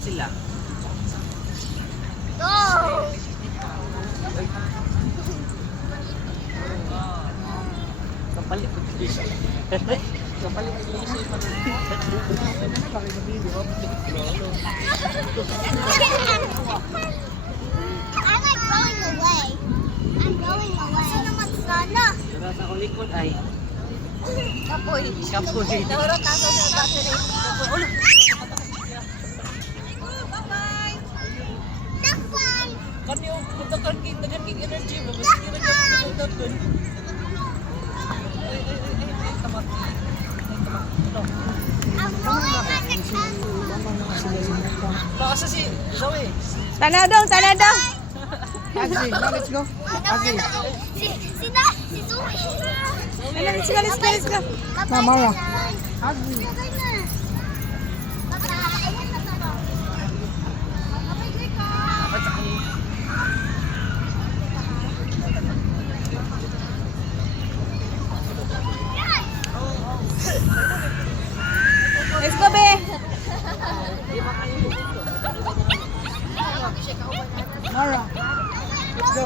sila. Go! Kapalit ko siya. Kapalit ko siya. I like rolling away. I'm rolling away. Asa naman sana? Para sa akong likod ay Kapoy. kapoy. Naurot ako sa battery. Ulo. Bye-bye. Takpan! Kanyo, puntakan king dagan king energy mo. Mas kira ka puntakan. Ay, tamak. I'm rolling like a castle. Baka si Zoe. Tanaw daw, tanaw daw. Agzi, now let's go. Agzi. Si Zoe. Ano, let's go, let's go, let's go. Mara. Agzi. Let's go, be. Mara. Let's go.